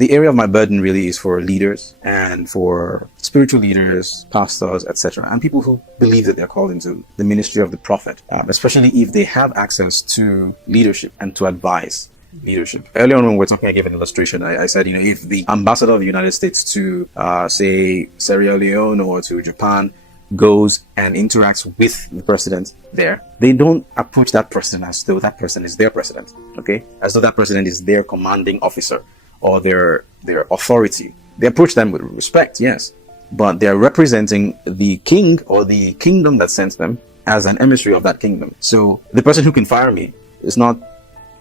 the area of my burden really is for leaders and for spiritual leaders, pastors, etc., and people who believe that they're called into the ministry of the prophet, especially if they have access to leadership and to advise leadership. Earlier on when we were talking, I gave an illustration. I said, if the ambassador of the United States to, say, Sierra Leone or to Japan goes and interacts with the president there, they don't approach that person as though that person is their president, okay? As though that president is their commanding officer or their authority. They approach them with respect, yes, but they're representing the king or the kingdom that sent them as an emissary of that kingdom. So the person who can fire me is not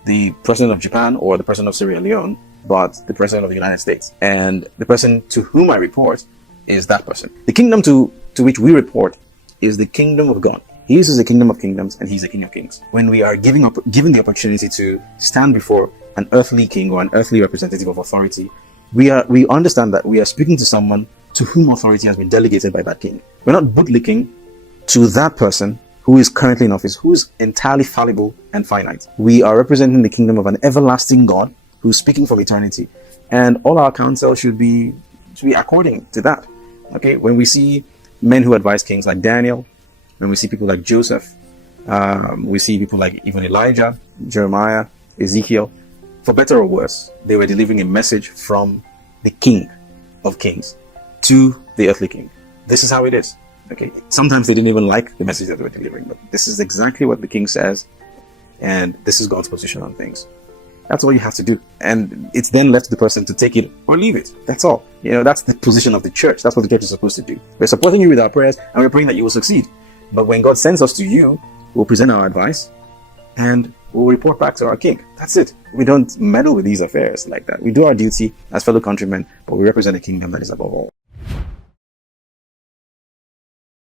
the president of Japan or the president of Sierra Leone, but the president of the United States. And the person to whom I report is that person. The kingdom to which we report is the kingdom of God. He is the kingdom of kingdoms and he's the king of kings. When we are given the opportunity to stand before an earthly king or an earthly representative of authority, we understand that we are speaking to someone to whom authority has been delegated by that king. We're not bootlicking to that person who is currently in office, who is entirely fallible and finite. We are representing the kingdom of an everlasting God who's speaking from eternity. And all our counsel should be according to that. Okay, when we see men who advise kings like Daniel, when we see people like Joseph, we see people like even Elijah, Jeremiah, Ezekiel, for better or worse, they were delivering a message from the King of Kings to the earthly king. This is how it is. Okay, sometimes they didn't even like the message that they were delivering, but this is exactly what the king says, and this is God's position on things. That's all you have to do. And it's then left to the person to take it or leave it. That's all. That's the position of the church. That's what the church is supposed to do. We're supporting you with our prayers, and we're praying that you will succeed. But when God sends us to you, we'll present our advice, and we'll report back to our king. That's it. We don't meddle with these affairs like that. We do our duty as fellow countrymen, but we represent a kingdom that is above all.